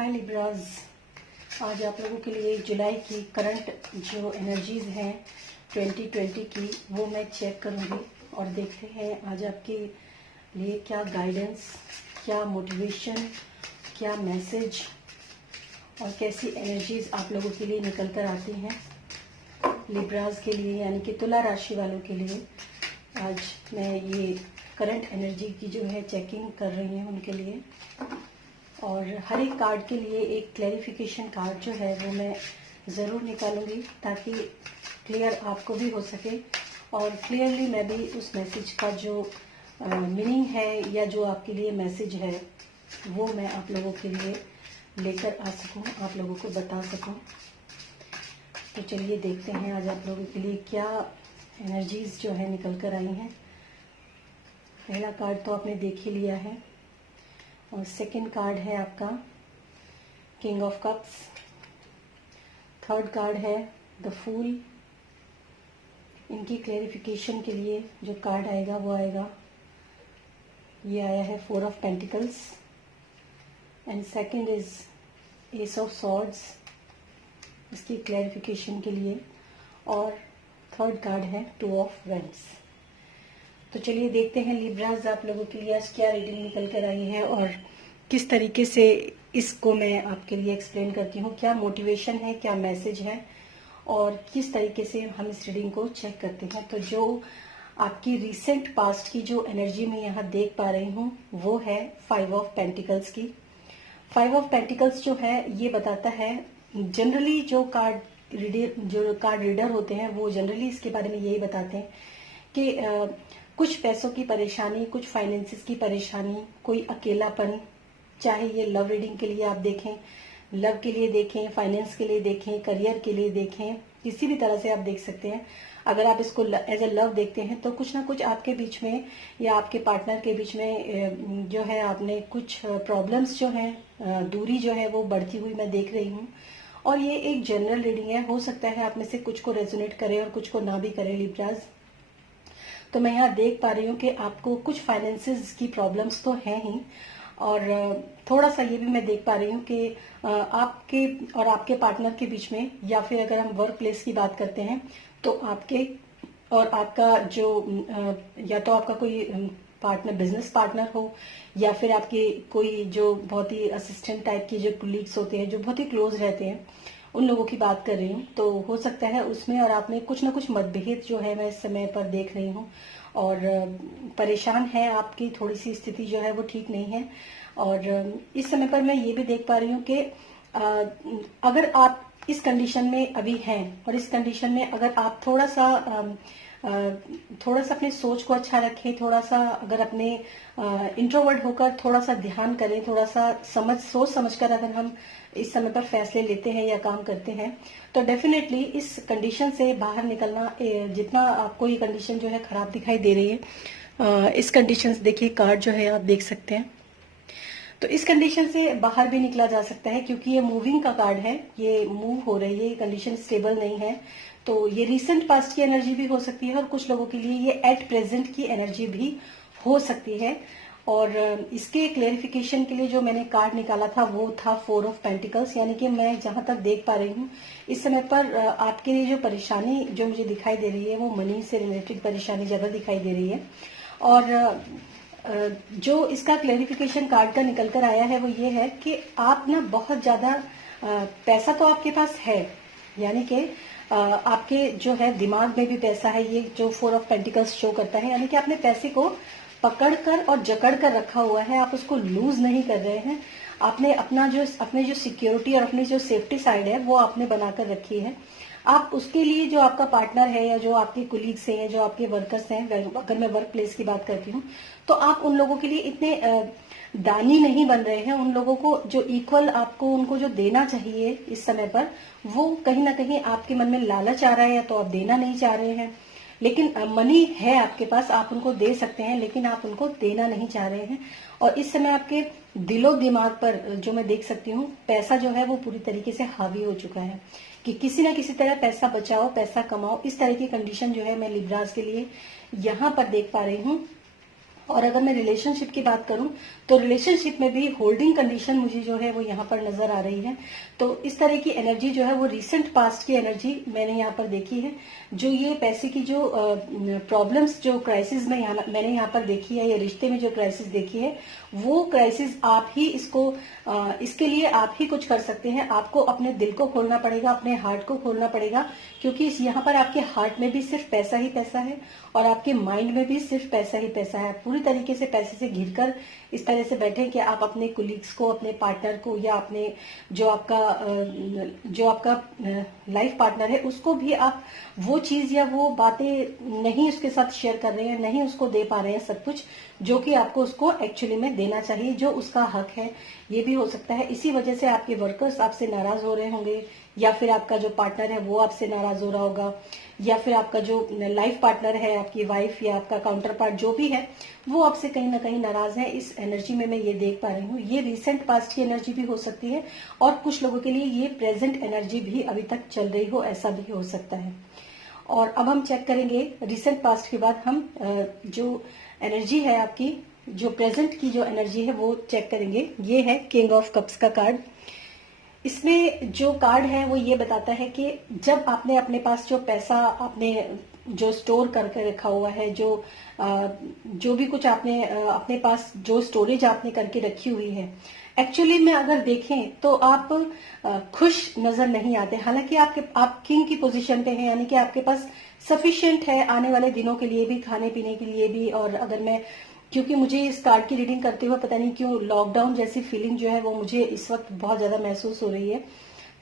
हाय लिब्राज, आज आप लोगों के लिए जुलाई की करंट जो एनर्जीज हैं 2020 की वो मैं चेक करूंगी और देखते हैं आज आपके लिए क्या गाइडेंस, क्या मोटिवेशन, क्या मैसेज और कैसी एनर्जीज आप लोगों के लिए निकल कर आती हैं लिब्राज के लिए, यानी कि तुला राशि वालों के लिए। आज मैं ये करंट एनर्जी की जो है चेकिंग कर रही हूँ उनके लिए, और हर एक कार्ड के लिए एक क्लैरिफिकेशन कार्ड जो है वो मैं ज़रूर निकालूंगी ताकि क्लियर आपको भी हो सके और क्लियरली मैं भी उस मैसेज का जो मीनिंग है या जो आपके लिए मैसेज है वो मैं आप लोगों के लिए लेकर आ सकूं, आप लोगों को बता सकूं। तो चलिए देखते हैं आज आप लोगों के लिए क्या एनर्जीज जो है निकल कर आई हैं। पहला कार्ड तो आपने देख ही लिया है और सेकंड कार्ड है आपका king of cups, third card है द फूल। इनकी क्लैरिफिकेशन के लिए जो कार्ड आएगा वो आएगा, ये आया है 4 of pentacles and second is S of swords, इसकी क्लैरिफिकेशन के लिए, और थर्ड कार्ड है 2 ऑफ वेंड्स। तो चलिए देखते हैं लिब्राज आप लोगों के लिए आज क्या रीडिंग निकल कर आई है और किस तरीके से इसको मैं आपके लिए एक्सप्लेन करती हूँ, क्या मोटिवेशन है, क्या मैसेज है और किस तरीके से हम इस रीडिंग को चेक करते हैं। तो जो आपकी रिसेंट पास्ट की जो एनर्जी मैं यहाँ देख पा रही हूँ वो है 5 ऑफ पेंटिकल्स की। 5 ऑफ पेंटिकल्स जो है ये बताता है, जनरली जो कार्ड रीडर होते हैं वो जनरली इसके बारे में यही बताते हैं कि कुछ पैसों की परेशानी, कुछ फाइनेंसिस की परेशानी, कोई अकेलापन, चाहे ये लव रीडिंग के लिए आप देखें, लव के लिए देखें, फाइनेंस के लिए देखें, करियर के लिए देखें, किसी भी तरह से आप देख सकते हैं। अगर आप इसको एज अ लव देखते हैं तो कुछ ना कुछ आपके बीच में या आपके पार्टनर के बीच में जो है आपने कुछ प्रॉब्लम्स जो हैं, दूरी जो है वो बढ़ती हुई मैं देख रही हूँ। और ये एक जनरल रीडिंग है, हो सकता है आप में से कुछ को रेजोनेट करे और कुछ को ना भी करे लिब्राज। तो मैं यहाँ देख पा रही हूँ कि आपको कुछ फाइनेंसेस की प्रॉब्लम्स तो हैं ही, और थोड़ा सा ये भी मैं देख पा रही हूँ कि आपके और आपके पार्टनर के बीच में, या फिर अगर हम वर्क प्लेस की बात करते हैं तो आपके और आपका जो या तो आपका कोई पार्टनर, बिजनेस पार्टनर हो, या फिर आपके कोई जो बहुत ही असिस्टेंट टाइप की जो कुलीग्स होते हैं जो बहुत ही क्लोज रहते हैं, उन लोगों की बात कर रही हूँ। तो हो सकता है उसमें और आप में कुछ ना कुछ मतभेद जो है मैं इस समय पर देख रही हूँ, और परेशान है, आपकी थोड़ी सी स्थिति जो है वो ठीक नहीं है। और इस समय पर मैं ये भी देख पा रही हूँ कि अगर आप इस कंडीशन में अभी हैं और इस कंडीशन में अगर आप थोड़ा सा अपने सोच को अच्छा रखें, थोड़ा सा अगर अपने इंट्रोवर्ट होकर थोड़ा सा ध्यान करें, थोड़ा सा सोच समझकर अगर हम इस समय पर फैसले लेते हैं या काम करते हैं तो डेफिनेटली इस कंडीशन से बाहर निकलना, जितना आपको ये कंडीशन जो है खराब दिखाई दे रही है, इस कंडीशन से देखिए कार्ड जो है आप देख सकते हैं, तो इस कंडीशन से बाहर भी निकला जा सकता है क्योंकि ये मूविंग का कार्ड है, ये मूव हो रही है, ये कंडीशन स्टेबल नहीं है। तो ये रिसेंट पास्ट की एनर्जी भी हो सकती है और कुछ लोगों के लिए ये एट प्रेजेंट की एनर्जी भी हो सकती है। और इसके क्लेरिफिकेशन के लिए जो मैंने कार्ड निकाला था वो था 4 ऑफ पेंटिकल्स, यानी कि मैं जहां तक देख पा रही हूँ इस समय पर आपके लिए जो परेशानी जो मुझे दिखाई दे रही है वो मनी से रिलेटेड परेशानी ज्यादा दिखाई दे रही है। और जो इसका क्लेरिफिकेशन कार्ड का निकल कर आया है वो ये है कि आप ना बहुत ज्यादा पैसा तो आपके पास है, यानी कि आपके जो है दिमाग में भी पैसा है, ये जो 4 ऑफ पेंटिकल्स शो करता है, यानी कि आपने पैसे को पकड़ कर और जकड़ कर रखा हुआ है, आप उसको लूज नहीं कर रहे हैं। आपने अपने जो सिक्योरिटी और अपनी जो सेफ्टी साइड है वो आपने बनाकर रखी है। आप उसके लिए जो आपका पार्टनर है या जो आपके कुलीग्स हैं या जो आपके वर्कर्स हैं, अगर मैं वर्क प्लेस की बात करती हूँ तो आप उन लोगों के लिए इतने दानी नहीं बन रहे हैं। उन लोगों को जो इक्वल आपको उनको जो देना चाहिए इस समय पर, वो कहीं ना कहीं आपके मन में लालच आ रहा है या तो आप देना नहीं चाह रहे हैं। लेकिन मनी है आपके पास, आप उनको दे सकते हैं, लेकिन आप उनको देना नहीं चाह रहे हैं। और इस समय आपके दिलो दिमाग पर जो मैं देख सकती हूँ, पैसा जो है वो पूरी तरीके से हावी हो चुका है कि किसी ना किसी तरह पैसा बचाओ, पैसा कमाओ, इस तरह की कंडीशन जो है मैं लिब्राज के लिए यहाँ पर देख पा रही हूँ। और अगर मैं रिलेशनशिप की बात करूं तो रिलेशनशिप में भी होल्डिंग कंडीशन मुझे जो है वो यहाँ पर नजर आ रही है। तो इस तरह की एनर्जी जो है वो रीसेंट पास्ट की एनर्जी मैंने यहाँ पर देखी है। जो ये पैसे की जो प्रॉब्लम्स, जो क्राइसिस मैंने यहाँ पर देखी है, या रिश्ते में जो क्राइसिस देखी है, वो क्राइसिस आप ही इसके लिए आप ही कुछ कर सकते हैं। आपको अपने दिल को खोलना पड़ेगा, अपने हार्ट को खोलना पड़ेगा, क्योंकि यहाँ पर आपके हार्ट में भी सिर्फ पैसा ही पैसा है और आपके माइंड में भी सिर्फ पैसा ही पैसा है। पूरी तरीके से पैसे से घिरकर इस तरह से बैठे कि आप अपने कुलीग्स को, अपने पार्टनर को, या अपने जो आपका लाइफ पार्टनर है उसको भी आप वो चीज या वो बातें नहीं उसके साथ शेयर कर रहे हैं, नहीं उसको दे पा रहे हैं सब कुछ जो कि आपको उसको एक्चुअली में देना चाहिए, जो उसका हक है। ये भी हो सकता है इसी वजह से आपके वर्कर्स आपसे नाराज हो रहे होंगे, या फिर आपका जो पार्टनर है वो आपसे नाराज हो रहा होगा, या फिर आपका जो लाइफ पार्टनर है, आपकी वाइफ या आपका काउंटर पार्ट जो भी है, वो आपसे कहीं ना कहीं नाराज है। इस एनर्जी में मैं ये देख पा रही हूँ। ये रिसेंट पास्ट की एनर्जी भी हो सकती है और कुछ लोगों के लिए ये प्रेजेंट एनर्जी भी अभी तक चल रही हो, ऐसा भी हो सकता है। और अब हम चेक करेंगे रिसेंट पास्ट के बाद हम जो एनर्जी है आपकी, जो प्रेजेंट की जो एनर्जी है वो चेक करेंगे। ये है किंग ऑफ कप्स का कार्ड। इसमें जो कार्ड है वो ये बताता है कि जब आपने अपने पास जो पैसा आपने जो स्टोर करके रखा हुआ है, जो भी कुछ आपने अपने पास जो स्टोरेज आपने करके रखी हुई है, एक्चुअली में अगर देखें तो आप खुश नजर नहीं आते। हालांकि आप किंग की पोजीशन पे हैं, यानी कि आपके पास सफिशिएंट है आने वाले दिनों के लिए भी, खाने पीने के लिए भी। और अगर मैं, क्योंकि मुझे इस कार्ड की रीडिंग करते हुए पता नहीं क्यों लॉकडाउन जैसी फीलिंग जो है वो मुझे इस वक्त बहुत ज्यादा महसूस हो रही है,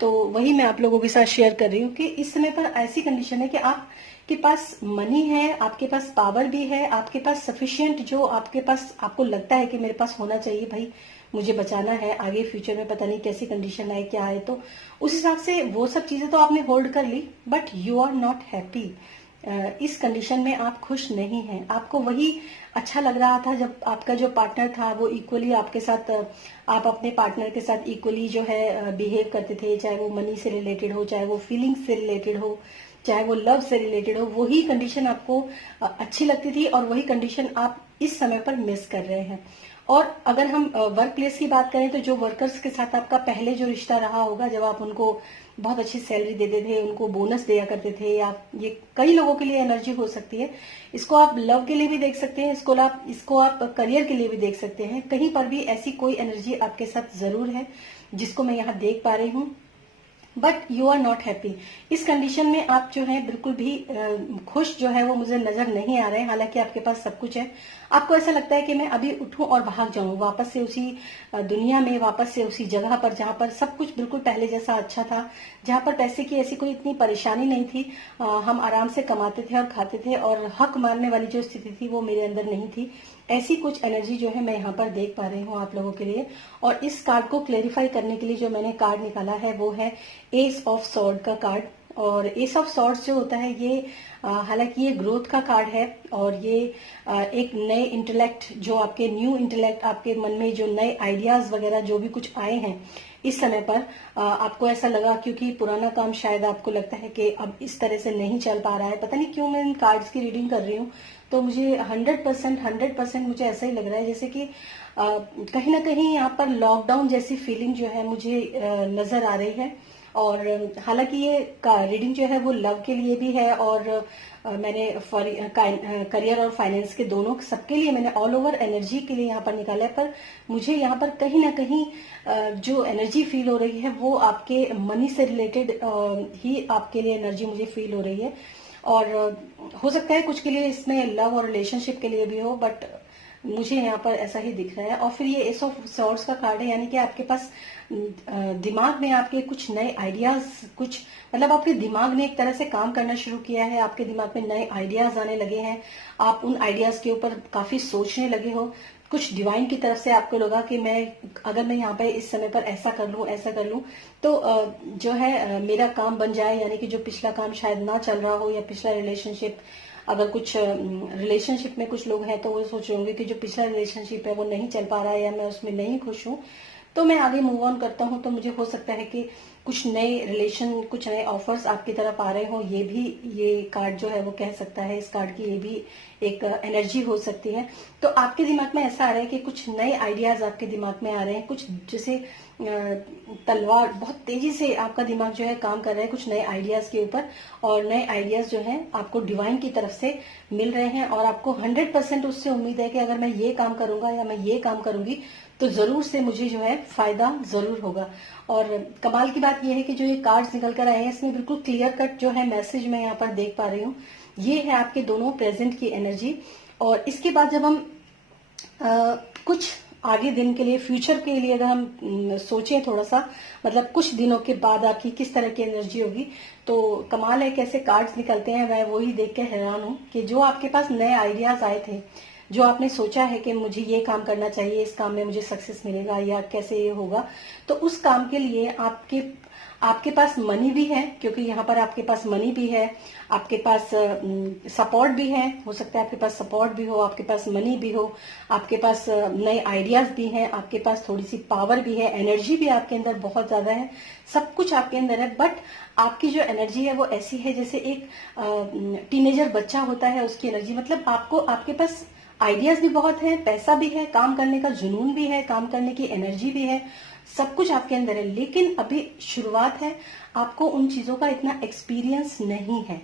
तो वही मैं आप लोगों के साथ शेयर कर रही हूँ कि इस समय पर ऐसी कंडीशन है कि आपके पास मनी है, आपके पास पावर भी है, आपके पास सफिशिएंट, जो आपके पास आपको लगता है कि मेरे पास होना चाहिए, भाई मुझे बचाना है, आगे फ्यूचर में पता नहीं कैसी कंडीशन आए क्या है, तो उस हिसाब से वो सब चीजें तो आपने होल्ड कर ली, but you are not happy. इस कंडीशन में आप खुश नहीं हैं। आपको वही अच्छा लग रहा था जब आपका जो पार्टनर था वो इक्वली आपके साथ, आप अपने पार्टनर के साथ इक्वली जो है बिहेव करते थे, चाहे वो मनी से रिलेटेड हो, चाहे वो फीलिंग्स से रिलेटेड हो, चाहे वो लव से रिलेटेड हो, वही कंडीशन आपको अच्छी लगती थी और वही कंडीशन आप इस समय पर मिस कर रहे हैं। और अगर हम वर्क प्लेस की बात करें तो जो वर्कर्स के साथ आपका पहले जो रिश्ता रहा होगा, जब आप उनको बहुत अच्छी सैलरी देते थे, उनको बोनस दिया करते थे, या ये कई लोगों के लिए एनर्जी हो सकती है। इसको आप लव के लिए भी देख सकते हैं, इसको आप करियर के लिए भी देख सकते हैं। कहीं पर भी ऐसी कोई एनर्जी आपके साथ जरूर है जिसको मैं यहाँ देख पा रही हूँ, but you are not happy. इस कंडीशन में आप जो है बिल्कुल भी खुश जो है वो मुझे नजर नहीं आ रहे हैं। हालांकि आपके पास सब कुछ है, आपको ऐसा लगता है कि मैं अभी उठूं और भाग जाऊं वापस से उसी दुनिया में, वापस से उसी जगह पर जहां पर सब कुछ बिल्कुल पहले जैसा अच्छा था, जहां पर पैसे की ऐसी कोई इतनी परेशानी नहीं थी, हम आराम से कमाते थे और खाते थे, और हक मारने वाली जो स्थिति थी वो मेरे अंदर नहीं थी। ऐसी कुछ एनर्जी जो है मैं यहाँ पर देख पा रही हूँ आप लोगों के लिए। और इस कार्ड को क्लेरिफाई करने के लिए जो मैंने कार्ड निकाला है वो है एस ऑफ सॉर्ड का कार्ड। और एस ऑफ सॉर्ड्स जो होता है ये हालांकि ये ग्रोथ का कार्ड है, और ये एक नए इंटेलेक्ट, जो आपके न्यू इंटेलेक्ट, आपके मन में जो नए आइडियाज वगैरह जो भी कुछ आए हैं इस समय पर, आपको ऐसा लगा क्योंकि पुराना काम शायद आपको लगता है कि अब इस तरह से नहीं चल पा रहा है। पता नहीं क्यों मैं इन कार्ड्स की रीडिंग कर रही हूँ तो मुझे 100% मुझे ऐसा ही लग रहा है जैसे कि कहीं ना कहीं यहाँ पर लॉकडाउन जैसी फीलिंग जो है मुझे नजर आ रही है। और हालांकि ये रीडिंग जो है वो लव के लिए भी है, और मैंने करियर और फाइनेंस के दोनों सबके लिए मैंने ऑल ओवर एनर्जी के लिए यहाँ पर निकाला है। पर मुझे यहाँ पर कहीं ना कहीं जो एनर्जी फील हो रही है वो आपके मनी से रिलेटेड ही आपके लिए एनर्जी मुझे फील हो रही है। और हो सकता है कुछ के लिए इसमें लव और रिलेशनशिप के लिए भी हो, बट मुझे यहाँ पर ऐसा ही दिख रहा है। और फिर ये एस ऑफ सॉर्ड्स का कार्ड है, यानी कि आपके पास दिमाग में आपके कुछ नए आइडियाज, कुछ मतलब आपके दिमाग ने एक तरह से काम करना शुरू किया है, आपके दिमाग में नए आइडियाज आने लगे हैं, आप उन आइडियाज के ऊपर काफी सोचने लगे हो। कुछ डिवाइन की तरफ से आपको लगा कि अगर मैं यहाँ पे इस समय पर ऐसा कर लूं, ऐसा कर लूं तो जो है मेरा काम बन जाए, यानी कि जो पिछला काम शायद ना चल रहा हो, या पिछला रिलेशनशिप, अगर कुछ रिलेशनशिप में कुछ लोग हैं तो वो सोच रहे होंगे कि जो पिछला रिलेशनशिप है वो नहीं चल पा रहा है या मैं उसमें नहीं खुश हूँ, तो मैं आगे मूव ऑन करता हूँ। तो मुझे हो सकता है कि कुछ नए रिलेशन, कुछ नए ऑफर्स आपकी तरफ आ रहे हो। ये भी, ये कार्ड जो है वो कह सकता है, इस कार्ड की ये भी एक एनर्जी हो सकती है। तो आपके दिमाग में ऐसा आ रहा है कि कुछ नए आइडियाज आपके दिमाग में आ रहे हैं, कुछ जैसे तलवार, बहुत तेजी से आपका दिमाग जो है काम कर रहा है कुछ नए आइडियाज के ऊपर, और नए आइडियाज जो हैं आपको डिवाइन की तरफ से मिल रहे हैं, और आपको 100% उससे उम्मीद है कि अगर मैं ये काम करूंगा या मैं ये काम करूंगी तो जरूर से मुझे जो है फायदा जरूर होगा। और कमाल की बात यह है कि जो ये कार्ड्स निकल कर आए हैं इसमें बिल्कुल क्लियर कट जो है मैसेज मैं यहाँ पर देख पा रही हूँ। ये है आपके दोनों प्रेजेंट की एनर्जी। और इसके बाद जब हम कुछ आगे दिन के लिए, फ्यूचर के लिए अगर हम सोचें थोड़ा सा, मतलब कुछ दिनों के बाद आपकी किस तरह की एनर्जी होगी, तो कमाल है कैसे कार्ड्स निकलते हैं। मैं वही देख के हैरान हूं कि जो आपके पास नए आइडियाज आए थे, जो आपने सोचा है कि मुझे ये काम करना चाहिए, इस काम में मुझे सक्सेस मिलेगा या कैसे ये होगा, तो उस काम के लिए आपके पास मनी भी है, क्योंकि यहाँ पर आपके पास मनी भी है, आपके पास सपोर्ट भी है। हो सकता है आपके पास सपोर्ट भी हो, आपके पास मनी भी हो, आपके पास नए आइडियाज भी हैं, आपके पास थोड़ी सी पावर भी है, एनर्जी भी आपके अंदर बहुत ज्यादा है, सब कुछ आपके अंदर है। बट आपकी जो एनर्जी है वो ऐसी है जैसे एक टीनेजर बच्चा होता है, उसकी एनर्जी। मतलब आपके पास आइडियाज भी बहुत है, पैसा भी है, काम करने का जुनून भी है, काम करने की एनर्जी भी है, सब कुछ आपके अंदर है। लेकिन अभी शुरुआत है, आपको उन चीजों का इतना एक्सपीरियंस नहीं है।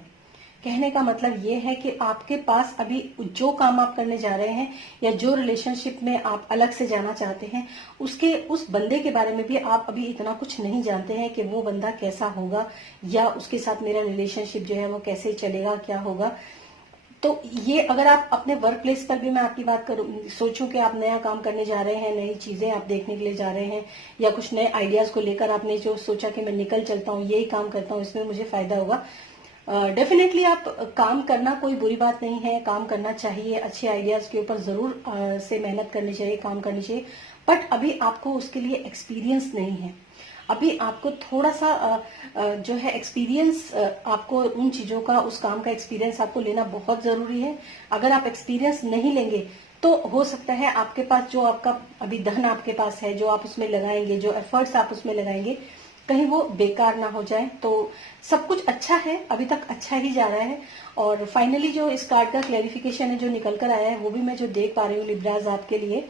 कहने का मतलब ये है कि आपके पास अभी जो काम आप करने जा रहे हैं या जो रिलेशनशिप में आप अलग से जाना चाहते हैं, उस बंदे के बारे में भी आप अभी इतना कुछ नहीं जानते हैं कि वो बंदा कैसा होगा या उसके साथ मेरा रिलेशनशिप जो है वो कैसे चलेगा, क्या होगा। तो ये अगर आप अपने वर्क प्लेस पर भी, मैं आपकी बात करूं, सोचूं कि आप नया काम करने जा रहे हैं, नई चीजें आप देखने के लिए जा रहे हैं, या कुछ नए आइडियाज को लेकर आपने जो सोचा कि मैं निकल चलता हूं, यही काम करता हूं, इसमें मुझे फायदा होगा। डेफिनेटली आप काम करना कोई बुरी बात नहीं है, काम करना चाहिए, अच्छे आइडियाज के ऊपर जरूर से मेहनत करनी चाहिए, काम करनी चाहिए। बट अभी आपको उसके लिए एक्सपीरियंस नहीं है। अभी आपको थोड़ा सा जो है एक्सपीरियंस, आपको उन चीजों का, उस काम का एक्सपीरियंस आपको लेना बहुत जरूरी है। अगर आप एक्सपीरियंस नहीं लेंगे तो हो सकता है आपके पास जो आपका अभी धन आपके पास है, जो आप उसमें लगाएंगे, जो एफर्ट्स आप उसमें लगाएंगे, कहीं वो बेकार ना हो जाए। तो सब कुछ अच्छा है, अभी तक अच्छा ही जा रहा है। और फाइनली जो इस कार्ड का क्लैरिफिकेशन है जो निकल कर आया है, वो भी मैं जो देख पा रही हूँ लिब्राज आपके लिए,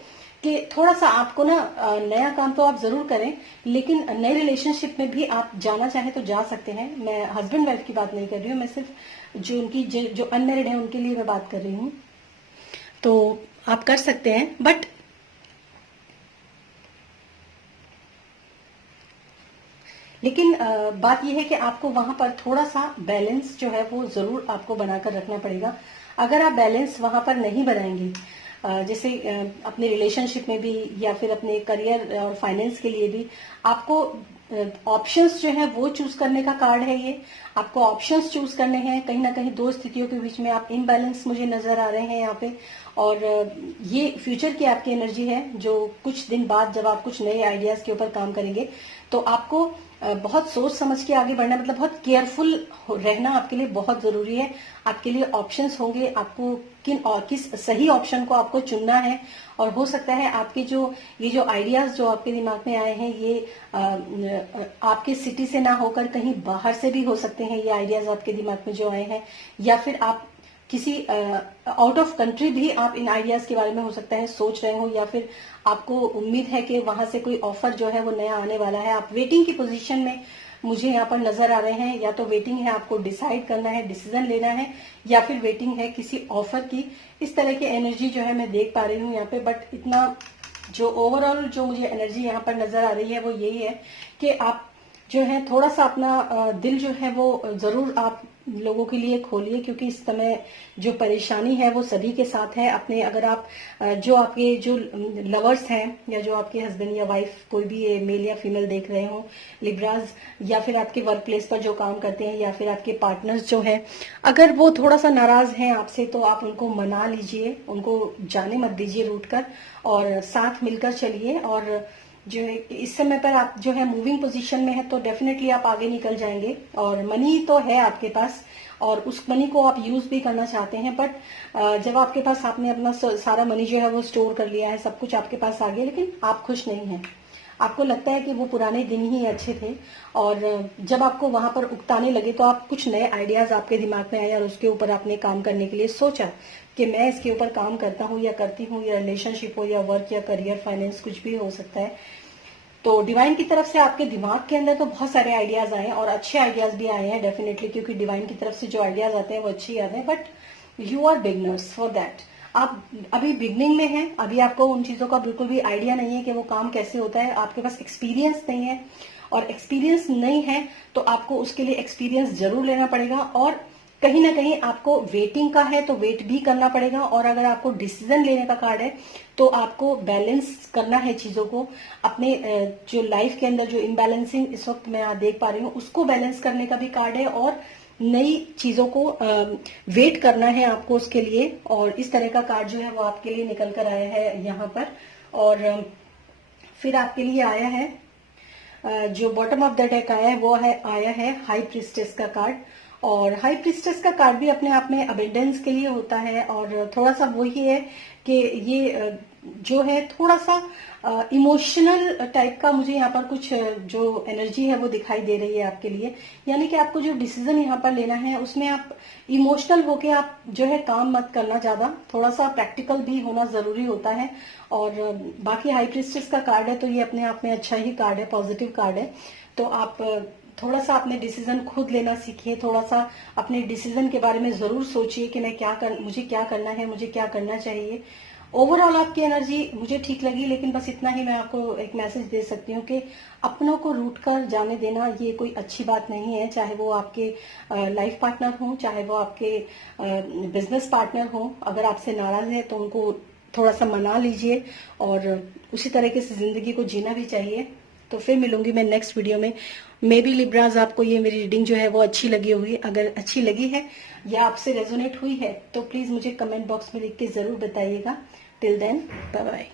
कि थोड़ा सा आपको ना नया काम तो आप जरूर करें, लेकिन नए रिलेशनशिप में भी आप जाना चाहें तो जा सकते हैं। मैं हस्बैंड वाइफ की बात नहीं कर रही हूँ, मैं सिर्फ जो अनमैरिड है उनके लिए मैं बात कर रही हूँ। तो आप कर सकते हैं, बट लेकिन बात यह है कि आपको वहां पर थोड़ा सा बैलेंस जो है वो जरूर आपको बनाकर रखना पड़ेगा। अगर आप बैलेंस वहां पर नहीं बनाएंगे, जैसे अपने रिलेशनशिप में भी या फिर अपने करियर और फाइनेंस के लिए भी, आपको ऑप्शंस जो है वो चूज करने का कार्ड है ये। आपको ऑप्शंस चूज करने हैं। कहीं ना कहीं दो स्थितियों के बीच में आप इनबैलेंस मुझे नजर आ रहे हैं यहाँ पे। और ये फ्यूचर की आपकी एनर्जी है, जो कुछ दिन बाद जब आप कुछ नए आइडियाज के ऊपर काम करेंगे तो आपको बहुत सोच समझ के आगे बढ़ना, मतलब बहुत केयरफुल रहना आपके लिए बहुत जरूरी है। आपके लिए ऑप्शंस होंगे, आपको किस सही ऑप्शन को आपको चुनना है। और हो सकता है आपके ये जो आइडियाज जो आपके दिमाग में आए हैं, ये आपके सिटी से ना होकर कहीं बाहर से भी हो सकते हैं। ये आइडियाज आपके दिमाग में जो आए हैं, या फिर आप किसी आउट ऑफ कंट्री भी आप इन आइडियाज के बारे में हो सकता है सोच रहे हो, या फिर आपको उम्मीद है कि वहां से कोई ऑफर जो है वो नया आने वाला है। आप वेटिंग की पोजीशन में मुझे यहाँ पर नजर आ रहे हैं। या तो वेटिंग है, आपको डिसाइड करना है, डिसीजन लेना है, या फिर वेटिंग है किसी ऑफर की। इस तरह की एनर्जी जो है मैं देख पा रही हूँ यहाँ पे। बट इतना जो ओवरऑल जो मुझे एनर्जी यहाँ पर नजर आ रही है वो यही है कि आप जो है थोड़ा सा अपना दिल जो है वो जरूर आप लोगों के लिए खोलिए, क्योंकि इस समय जो परेशानी है वो सभी के साथ है। अपने अगर आप जो आपके जो लवर्स हैं, या जो आपके हस्बैंड या वाइफ, कोई भी मेल या फीमेल देख रहे हो लिब्राज, या फिर आपके वर्क प्लेस पर जो काम करते हैं, या फिर आपके पार्टनर्स जो हैं, अगर वो थोड़ा सा नाराज हैं आपसे, तो आप उनको मना लीजिए, उनको जाने मत दीजिए रूठ कर, और साथ मिलकर चलिए। और जो है इस समय पर आप जो है मूविंग पोजीशन में है, तो डेफिनेटली आप आगे निकल जाएंगे। और मनी तो है आपके पास, और उस मनी को आप यूज भी करना चाहते हैं। बट जब आपके पास, आपने अपना सारा मनी जो है वो स्टोर कर लिया है, सब कुछ आपके पास आ गया, लेकिन आप खुश नहीं हैं। आपको लगता है कि वो पुराने दिन ही अच्छे थे, और जब आपको वहां पर उकताने लगे तो आप कुछ नए आइडियाज आपके दिमाग में आए और उसके ऊपर आपने काम करने के लिए सोचा कि मैं इसके ऊपर काम करता हूँ या करती हूँ, या रिलेशनशिप हो या वर्क या करियर फाइनेंस कुछ भी हो सकता है। तो डिवाइन की तरफ से आपके दिमाग के अंदर तो बहुत सारे आइडियाज आए हैं, और अच्छे आइडियाज भी आए हैं डेफिनेटली, क्योंकि डिवाइन की तरफ से जो आइडियाज आते हैं वो अच्छे ही आते हैं। But you are beginners for that. आप अभी बिगनिंग में हैं, अभी आपको उन चीजों का बिल्कुल भी आइडिया नहीं है कि वो काम कैसे होता है, आपके पास एक्सपीरियंस नहीं है, और एक्सपीरियंस नहीं है तो आपको उसके लिए एक्सपीरियंस जरूर लेना पड़ेगा, और कहीं ना कहीं आपको वेटिंग का है तो वेट भी करना पड़ेगा। और अगर आपको डिसीजन लेने का कार्ड है तो आपको बैलेंस करना है चीजों को, अपने जो लाइफ के अंदर जो इम्बैलेंसिंग इस वक्त मैं देख पा रही हूँ उसको बैलेंस करने का भी कार्ड है, और नई चीजों को वेट करना है आपको उसके लिए। और इस तरह का कार्ड जो है वो आपके लिए निकल कर आया है यहाँ पर। और फिर आपके लिए आया है जो बॉटम ऑफ द डेक आया है वो आया है हाई प्रिस्टेस का कार्ड। और हाई प्रिस्टेस का कार्ड भी अपने आप में अबेंडेंस के लिए होता है, और थोड़ा सा वही है कि ये जो है थोड़ा सा इमोशनल टाइप का मुझे यहाँ पर कुछ जो एनर्जी है वो दिखाई दे रही है आपके लिए। यानी कि आपको जो डिसीजन यहाँ पर लेना है उसमें आप इमोशनल होके आप जो है काम मत करना, ज्यादा थोड़ा सा प्रैक्टिकल भी होना जरूरी होता है। और बाकी हाई प्रिस्टेस का कार्ड है तो ये अपने आप में अच्छा ही कार्ड है, पॉजिटिव कार्ड है। तो आप थोड़ा सा अपने डिसीजन खुद लेना सीखिए, थोड़ा सा अपने डिसीजन के बारे में जरूर सोचिए कि मुझे क्या करना है, मुझे क्या करना चाहिए। ओवरऑल आपकी एनर्जी मुझे ठीक लगी, लेकिन बस इतना ही मैं आपको एक मैसेज दे सकती हूँ कि अपनों को रूठ कर जाने देना ये कोई अच्छी बात नहीं है, चाहे वो आपके लाइफ पार्टनर हो, चाहे वो आपके बिजनेस पार्टनर हो। अगर आपसे नाराज है तो उनको थोड़ा सा मना लीजिए, और उसी तरीके से जिंदगी को जीना भी चाहिए। तो फिर मिलूंगी मैं नेक्स्ट वीडियो में। मे बी लिब्राज आपको ये मेरी रीडिंग जो है वो अच्छी लगी होगी। अगर अच्छी लगी है या आपसे रेजोनेट हुई है तो प्लीज मुझे कमेंट बॉक्स में लिख के जरूर बताइएगा। Till then bye bye.